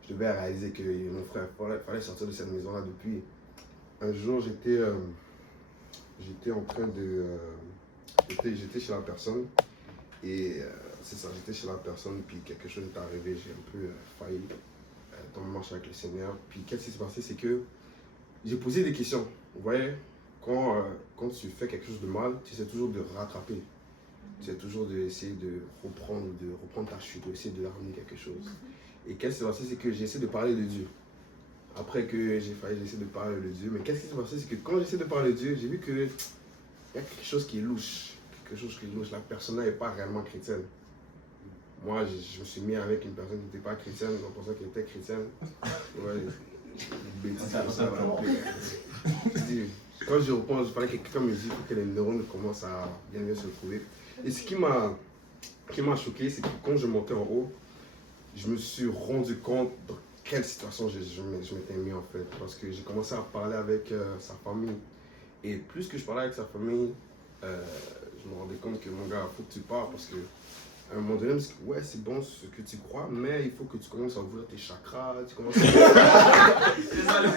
je devais réaliser que mon frère fallait sortir de cette maison-là depuis. Un jour, j'étais en train de... j'étais chez la personne. Et c'est ça, j'étais chez la personne, puis quelque chose est arrivé. J'ai un peu failli dans ma marche avec le Seigneur. Puis qu'est-ce qui s'est passé, c'est que j'ai posé des questions. Vous voyez, quand tu fais quelque chose de mal, tu essaies toujours de rattraper. tu es toujours d'essayer de reprendre ta chute, d'essayer de ramener quelque chose. Et qu'est-ce qui s'est passé, c'est que j'essaie de parler de Dieu. Après que j'essaie de parler de Dieu, mais qu'est-ce qui s'est passé, c'est que quand j'essaie de parler de Dieu, j'ai vu qu'il y a quelque chose qui est louche. La personne n'est pas réellement chrétienne. Moi, je me suis mis avec une personne qui n'était pas chrétienne, en pensant qu'elle était chrétienne. Ouais, des bêtises comme ça. Quand je repense, il fallait que quelqu'un me dise que les neurones commencent à bien se trouver. Et ce qui m'a choqué, c'est que quand je montais en haut, je me suis rendu compte dans quelle situation je m'étais mis en fait. Parce que j'ai commencé à parler avec sa famille. Et plus que je parlais avec sa famille, je me rendais compte que mon gars, il faut que tu parles parce que à un moment donné, je me suis dit, ouais, c'est bon ce que tu crois, mais il faut que tu commences à ouvrir tes chakras, tu commences à... C'est ça le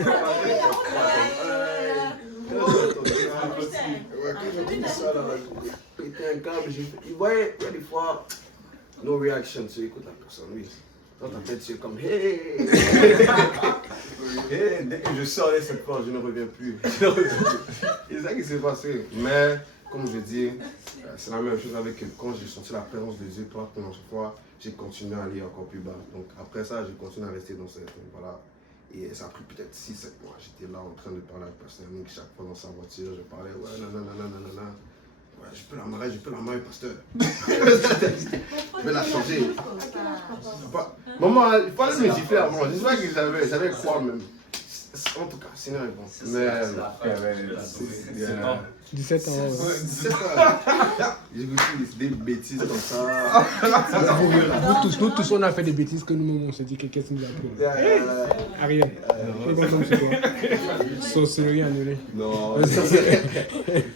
ouais, quand j'ai dit ça, là, j'ai pété un câble, il voyait des fois, no reaction, tu écoutes la personne, oui. Dans ta tête, tu es comme, hey! Et dès que je sors de cette porte, je ne reviens plus. C'est ça qui s'est passé. Mais, comme je dis, c'est la même chose avec quand j'ai senti la présence de Dieu, toi, pendant chaque fois, j'ai continué à aller encore plus bas. Donc après ça, j'ai continué à rester dans cette... Voilà. Et ça a pris peut-être 6-7 mois. J'étais là en train de parler avec Pasteur Nick, chaque fois dans sa voiture, je parlais, ouais, nanana. Ouais, je peux la marier, pasteur. Je vais la changer. Maman, il fallait me gifler avant. J'espère que j'avais croire même. En tout cas, Seigneur est bon. Mais. 17 ans. 17 ans. J'ai goûté des bêtises comme ça. Nous tous, on a fait des bêtises que nous-mêmes, on s'est dit que qu'est-ce que nous a pris. Ariel. C'est quoi? Sorcellerie annulée. Non.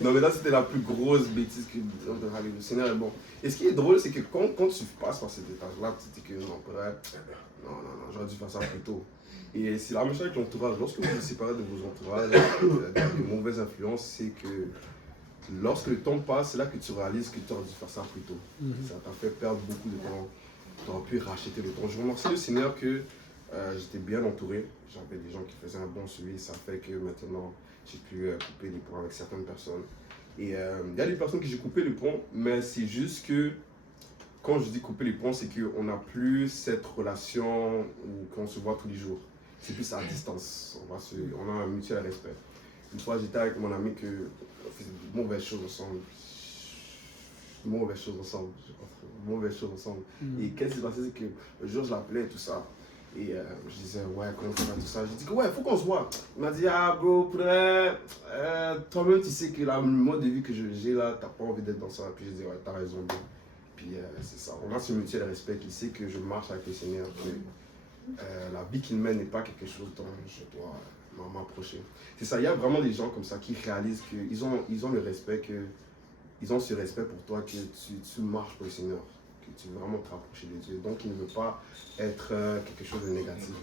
Non, mais là, c'était la plus grosse bêtise que le Seigneur est bon. Et ce qui est drôle, c'est que quand tu passes par cet étage-là, tu te dis que non, j'aurais dû faire ça plus tôt. Et c'est la même chose avec l'entourage. Lorsque vous vous séparez de vos entourages, des mauvaises influences, c'est que lorsque le temps passe, c'est là que tu réalises que tu aurais dû faire ça plus tôt. Ça t'a fait perdre beaucoup de temps. Tu aurais pu racheter le temps. Je remercie le Seigneur que j'étais bien entouré. J'avais des gens qui faisaient un bon suivi. Ça fait que maintenant, j'ai pu couper les ponts avec certaines personnes. Et il y a des personnes que j'ai coupé les ponts, mais c'est juste que quand je dis couper les ponts, c'est qu'on n'a plus cette relation où on se voit tous les jours. C'est plus à distance. On a un mutuel respect. Une fois, j'étais avec mon ami que on faisait de mauvaises choses ensemble. Et qu'est-ce qui s'est passé, c'est que le jour, je l'appelais et tout ça. Et je disais, ouais, comment tu vas, tout ça. J'ai dit, ouais, il faut qu'on se voit. Il m'a dit, ah, bro, toi-même, tu sais que le mode de vie que j'ai là, t'as pas envie d'être dans ça. Puis j'ai dit, ouais, t'as raison, bro. Puis c'est ça. On a ce mutuel respect qui sait que je marche avec le Seigneur. La vie qu'il mène n'est pas quelque chose dont je dois m'approcher. C'est ça, il y a vraiment des gens comme ça qui réalisent qu'ils ont le respect, ils ont ce respect pour toi, que tu marches pour le Seigneur, que tu veux vraiment te rapprocher de Dieu. Donc il ne veut pas être quelque chose de négatif.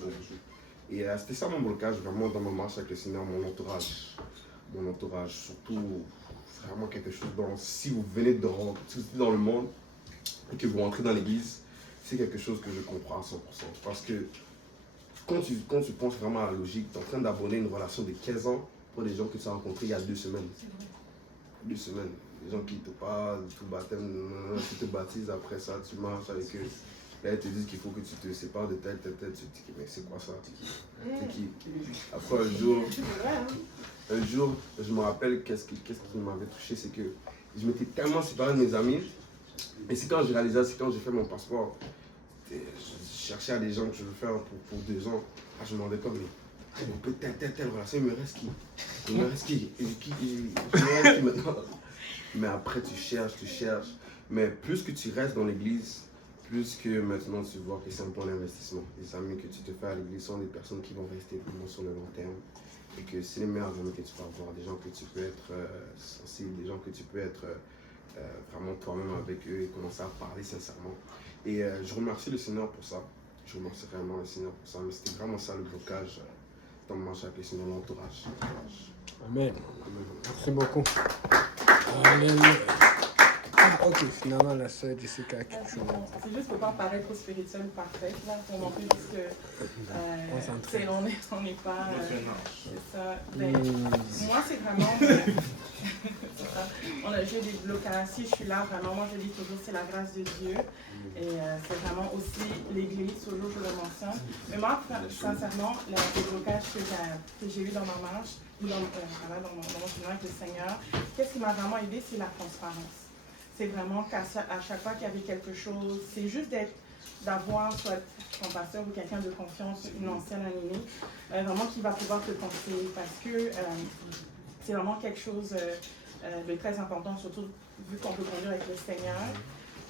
Et c'était ça mon blocage, vraiment dans ma marche avec le Seigneur, mon entourage, surtout vraiment quelque chose dont, si vous venez dans le monde et que vous rentrez dans l'église, c'est quelque chose que je comprends à 100%. Parce que quand tu penses vraiment à la logique, tu es en train d'abonner une relation de 15 ans pour des gens que tu as rencontrés il y a 2 semaines. 2 semaines. Des gens qui te parlent, tout baptême, tu te baptises, après ça, tu marches avec eux. Là, ils te disent qu'il faut que tu te sépares de tel. Tu te dis, mais c'est quoi ça? C'est qui? Après un jour, je me rappelle qu'est-ce qui m'avait touché, c'est que je m'étais tellement séparé de mes amis. Et c'est quand j'ai réalisé, c'est quand j'ai fait mon passeport. Je cherchais à des gens que je veux faire pour 2 ans. Ah, je me demandais comme, mais telle relation, il me reste qui? Maintenant. Mais après, tu cherches. Mais plus que tu restes dans l'église, plus que maintenant tu vois que c'est un bon investissement. Les amis que tu te fais à l'église sont des personnes qui vont rester vraiment sur le long terme. Et que c'est les meilleurs amis que tu peux avoir, des gens que tu peux être sensible, des gens que tu peux être vraiment toi-même avec eux et commencer à parler sincèrement. Et je remercie le Seigneur pour ça. Je remercie vraiment le Seigneur pour ça. Mais c'était vraiment ça le blocage dans ma marche avec le Seigneur, l'entourage. Amen. Merci beaucoup. Alléluia. Ok, finalement, la sœur Jessica a quelque chose. C'est juste pour pas paraître trop spirituel parfait, là, pour montrer parce que on n'est pas. C'est ça. Ben, moi, c'est vraiment. On a joué des blocages. Si je suis là, vraiment, moi je dis toujours c'est la grâce de Dieu. Et c'est vraiment aussi l'église, toujours je le mentionne. Mais moi, sincèrement, les blocages que j'ai eu dans ma marche, ou dans mon chemin avec le Seigneur, qu'est-ce qui m'a vraiment aidé, c'est la transparence. C'est vraiment qu'à chaque fois qu'il y avait quelque chose, c'est juste d'avoir soit ton pasteur ou quelqu'un de confiance, une ancienne amie, vraiment qui va pouvoir te conseiller, parce que c'est vraiment quelque chose de très important, surtout vu qu'on peut conduire avec le Seigneur.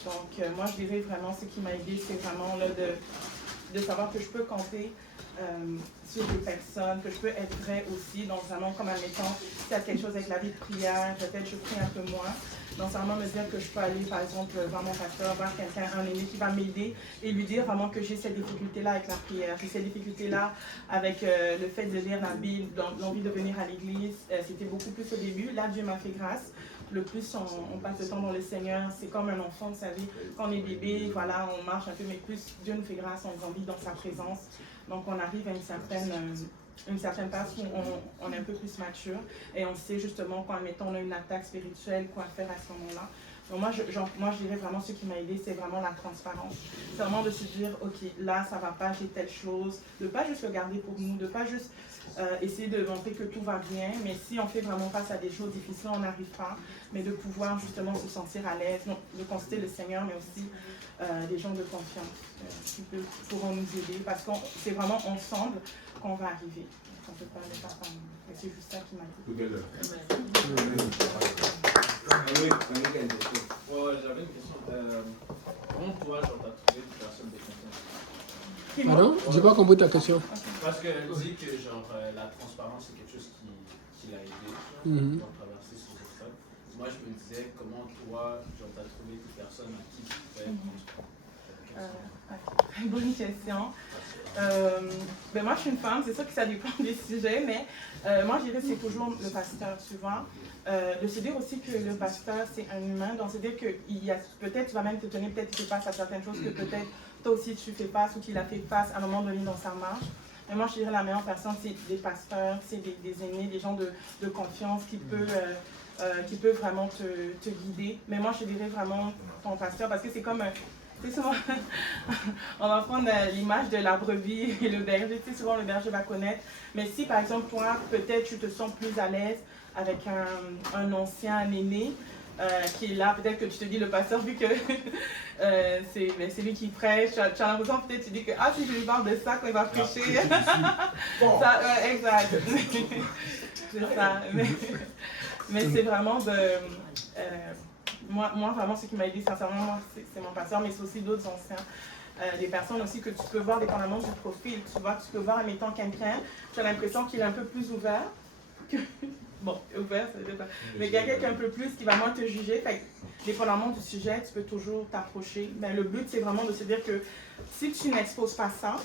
Donc moi je dirais vraiment ce qui m'a aidé, c'est vraiment là, de savoir que je peux compter sur des personnes, que je peux être vrai aussi, donc vraiment comme admettons, s'il y a quelque chose avec la vie de prière, peut-être je prie un peu moins, donc vraiment me dire que je peux aller par exemple voir mon pasteur, voir quelqu'un, un aîné qui va m'aider et lui dire vraiment que j'ai cette difficulté-là avec la prière, j'ai cette difficulté-là avec le fait de lire la Bible, l'envie de venir à l'église, c'était beaucoup plus au début, là Dieu m'a fait grâce. Le plus on passe de temps dans le Seigneur, c'est comme un enfant, vous savez, quand on est bébé, voilà, on marche un peu, mais plus Dieu nous fait grâce, on grandit dans sa présence. Donc on arrive à une certaine passe où on est un peu plus mature et on sait justement quand mettons, on a une attaque spirituelle, quoi faire à ce moment-là. Donc moi je dirais vraiment ce qui m'a aidé, c'est vraiment la transparence. C'est vraiment de se dire, ok, là ça va pas, j'ai telle chose, de pas juste le garder pour nous, de pas juste essayer de montrer que tout va bien, mais si on fait vraiment face à des choses difficiles, on n'arrive pas, mais de pouvoir justement se sentir à l'aise, de consulter le Seigneur, mais aussi des gens de confiance qui pourront nous aider, parce que c'est vraiment ensemble qu'on va arriver. On ne peut pas le faire comme nous. C'est juste ça qui m'a dit. Ouais, j'avais une question. Comment toi, genre, t'as trouvé une personne de confiance? Pardon? J'ai pas compris ta question. Parce qu'elle dit que genre, la transparence, c'est quelque chose qui l'a aidé à traverser ces obstacles. Moi, je me disais, comment toi, genre, t'as trouvé une personne à qui tu pouvais Okay. Bonne question. Ben moi, je suis une femme, c'est sûr que ça dépend des sujets, mais moi, je dirais que c'est toujours le pasteur, souvent. De se dire aussi que le pasteur, c'est un humain, donc c'est-à-dire que peut-être tu vas même te tenir, peut-être qu'il fait face à certaines choses que peut-être toi aussi tu fais face ou qu'il a fait face à un moment donné dans sa marche. Mais moi, je dirais la meilleure personne, c'est des pasteurs, c'est des aînés, des gens de confiance qui peuvent vraiment te guider. Mais moi, je dirais vraiment ton pasteur, parce que c'est comme... souvent, on va prendre l'image de la brebis et le berger. Souvent, le berger va connaître. Mais si, par exemple, toi, peut-être tu te sens plus à l'aise avec un ancien, un aîné qui est là, peut-être que tu te dis, le pasteur, vu que c'est lui qui prêche, tu as l'impression, peut-être, tu dis que, si je lui parle de ça quand il va prêcher. Ça, exact. C'est ça. Mais c'est vraiment de... Moi, vraiment, ce qui m'a aidé, sincèrement, moi, c'est mon pasteur, mais c'est aussi d'autres anciens. Des personnes aussi que tu peux voir dépendamment du profil. Tu peux voir en mettant quelqu'un, tu as l'impression qu'il est un peu plus ouvert. Bon, ouvert, ça veut pas. Mais quelqu'un qui est un peu plus, qui va moins te juger. Fait que, dépendamment du sujet, tu peux toujours t'approcher. Mais le but, c'est vraiment de se dire que si tu n'exposes pas ça,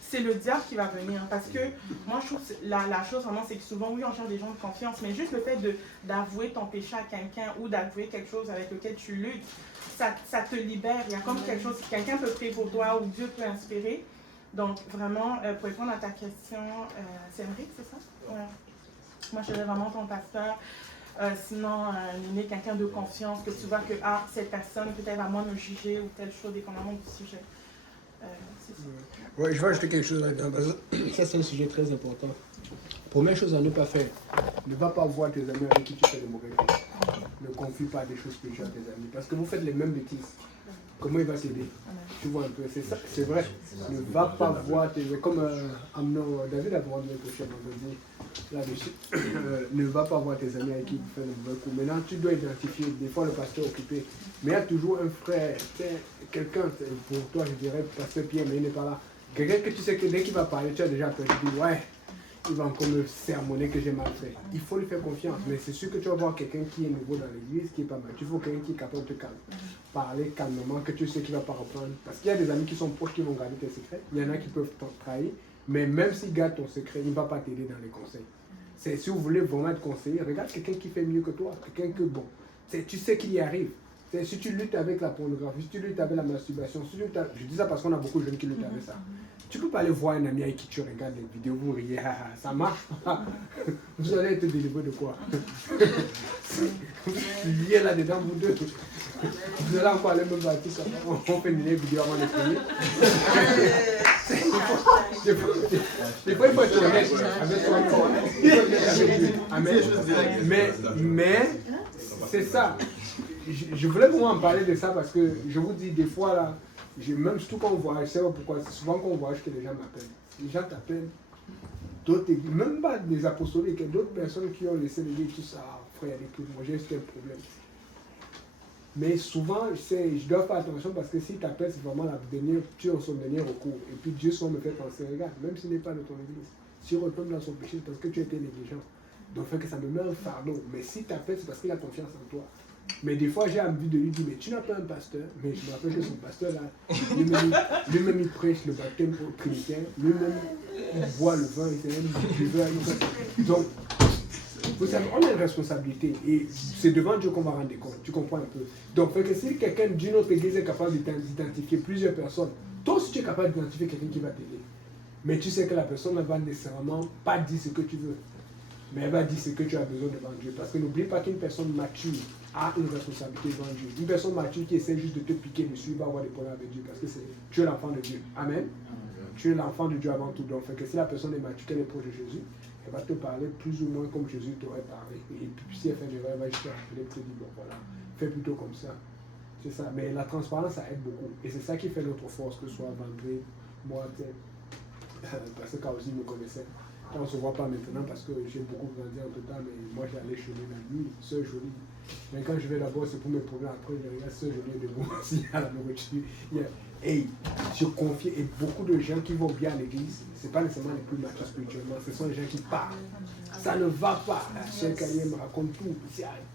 c'est le diable qui va venir. Parce que moi, je trouve que la chose vraiment, c'est que souvent, oui, on cherche des gens de confiance, mais juste le fait d'avouer ton péché à quelqu'un ou d'avouer quelque chose avec lequel tu luttes, ça te libère. Il y a comme quelque chose, quelqu'un peut prier pour toi ou Dieu peut inspirer. Donc, vraiment, pour répondre à ta question, c'est Henrik, c'est ça? Ouais. Moi, je serais vraiment ton pasteur. Sinon, quelqu'un de confiance, que tu vois que cette personne peut-être va moins me juger ou telle chose, dépendamment du sujet. Ouais, je vais ajouter quelque chose là-dedans. Ça, c'est un sujet très important. Première chose à ne pas faire, ne va pas voir tes amis avec qui tu fais de mauvais choses. Ne confie pas des choses spirituelles à tes amis. Parce que vous faites les mêmes bêtises. Comment il va t'aider? Tu vois un peu, c'est ça, c'est vrai. Ne va pas voir tes amis. Comme David a demandé un peu cher là-dessus. Ne va pas voir tes amis avec qui tu fais de mauvais coups. Maintenant, tu dois identifier. Des fois, le pasteur est occupé. Mais il y a toujours un frère, quelqu'un, pour toi, je dirais, pasteur Pierre, mais il n'est pas là. Quelqu'un que tu sais que dès qu'il va parler, tu as déjà peur. Tu dis, ouais, il va encore me sermonner que j'ai mal fait. Il faut lui faire confiance. Mais c'est sûr que tu vas voir quelqu'un qui est nouveau dans l'église, qui est pas mal. Tu faut quelqu'un qui est capable de te parler calmement, que tu sais qu'il ne va pas reprendre. Parce qu'il y a des amis qui sont proches qui vont garder tes secrets. Il y en a qui peuvent t'en trahir. Mais même s'il garde ton secret, il ne va pas t'aider dans les conseils. Si vous voulez vraiment être conseiller, regarde quelqu'un qui fait mieux que toi. Quelqu'un que, bon, tu sais qu'il y arrive. Si tu luttes avec la pornographie, si tu luttes avec la masturbation, si tu luttes je dis ça parce qu'on a beaucoup de jeunes qui luttent avec ça. Tu peux pas aller voir un ami avec qui tu regardes des vidéos, vous riez, ça marche pas. Vous allez être délivré de quoi? Vous liez là-dedans, vous deux. Vous allez encore aller me battre, on fait une vidéo avant de finir. Des fois, il faut être honnête avec toi-même. Mais c'est ça. Je voulais vraiment en parler de ça parce que je vous dis des fois là, même surtout quand on voyage, je sais pas pourquoi, c'est souvent quand on voyage que les gens m'appellent. Les gens t'appellent, d'autres, même pas des apostoliques, d'autres personnes qui ont laissé l'église, tout ça, frère, écoute, moi j'ai un problème. Mais souvent, je dois faire attention parce que s'ils t'appellent, c'est vraiment tu es son dernier recours. Et puis Dieu soit me fait penser, regarde, même s'il n'est pas de ton église, s'il retombe dans son péché, c'est parce que tu étais négligent. Donc fait que ça me met un fardeau. Mais s'il t'appelle, c'est parce qu'il a confiance en toi. Mais des fois, j'ai envie de lui dire, mais tu n'as pas un pasteur. Mais je me rappelle que son pasteur, là, lui-même, il prêche le baptême chrétien. Lui-même, il boit le vin, il est même buveur. Donc, vous savez, on a une responsabilité. Et c'est devant Dieu qu'on va rendre compte. Tu comprends un peu? Donc, fait que si quelqu'un d'une autre église est capable d'identifier plusieurs personnes, toi aussi, tu es capable d'identifier quelqu'un qui va t'aider. Mais tu sais que la personne ne va nécessairement pas dire ce que tu veux. Mais elle va dire ce que tu as besoin devant Dieu. Parce que n'oublie pas qu'une personne mature a une responsabilité devant Dieu. Une personne mature qui essaie juste de te piquer dessus va avoir des problèmes avec Dieu. Parce que tu es l'enfant de Dieu. Amen. Tu es l'enfant de Dieu avant tout. Donc, fait que si la personne est mature, qu'elle est proche de Jésus, elle va te parler plus ou moins comme Jésus t'aurait parlé. Et puis si elle fait une erreur, elle va juste te rappeler, te dire, bon voilà, fais plutôt comme ça. C'est ça. Mais la transparence, ça aide beaucoup. Et c'est ça qui fait notre force, que ce soit Vandré, moi, parce que Kaosi me connaissait. On ne se voit pas maintenant parce que j'ai beaucoup grandi en tout temps, mais moi j'allais chez la nuit, Sœur Jolie. Mais quand je vais d'abord, c'est pour mes problèmes. Après, je regarde Sœur Jolie de moi aussi à la nourriture. Et je confie, et beaucoup de gens qui vont bien à l'église, ce n'est pas nécessairement les plus matures spirituellement, ce sont les gens qui parlent. Ça ne va pas. La Sœur Kaye me raconte tout.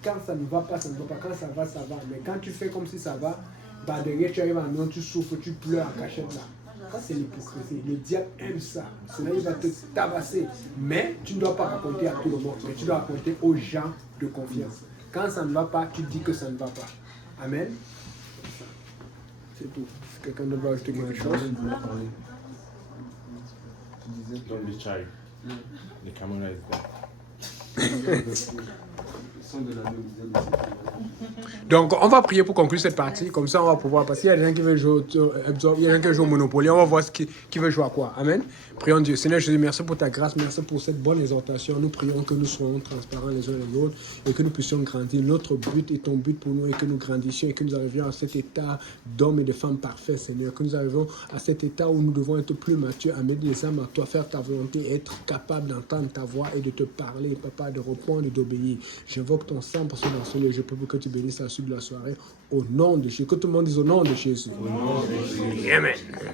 Quand ça ne va pas, ça ne va pas. Quand ça va, ça va. Mais quand tu fais comme si ça va, bah derrière tu arrives à non, tu souffres, tu pleures en cachette là. Ça, c'est l'hypocrisie. Le diable aime ça. Cela, il va te tabasser. Mais tu ne dois pas raconter à tout le monde. Mais tu dois raconter aux gens de confiance. Quand ça ne va pas, tu dis que ça ne va pas. Amen. C'est tout. Si quelqu'un ne va ajouter quelque chose. Don't be shy. The camera is there. Donc, on va prier pour conclure cette partie. Comme ça, on va pouvoir. Parce qu'il y a des gens qui veulent jouer au Monopoly. On va voir qui veut jouer à quoi. Amen. Prions Dieu. Seigneur Jésus, merci pour ta grâce. Merci pour cette bonne exhortation. Nous prions que nous soyons transparents les uns les autres et que nous puissions grandir. Notre but est ton but pour nous et que nous grandissions et que nous arrivions à cet état d'hommes et de femmes parfaits, Seigneur. Que nous arrivions à cet état où nous devons être plus matures, amener les âmes à toi, faire ta volonté, être capable d'entendre ta voix et de te parler, Papa, de répondre et d'obéir. J'invoque ton sang parce que dans ce lieu, je peux que tu bénisses la suite de la soirée. Au nom de Jésus. Que tout le monde dise au nom de Jésus. Amen.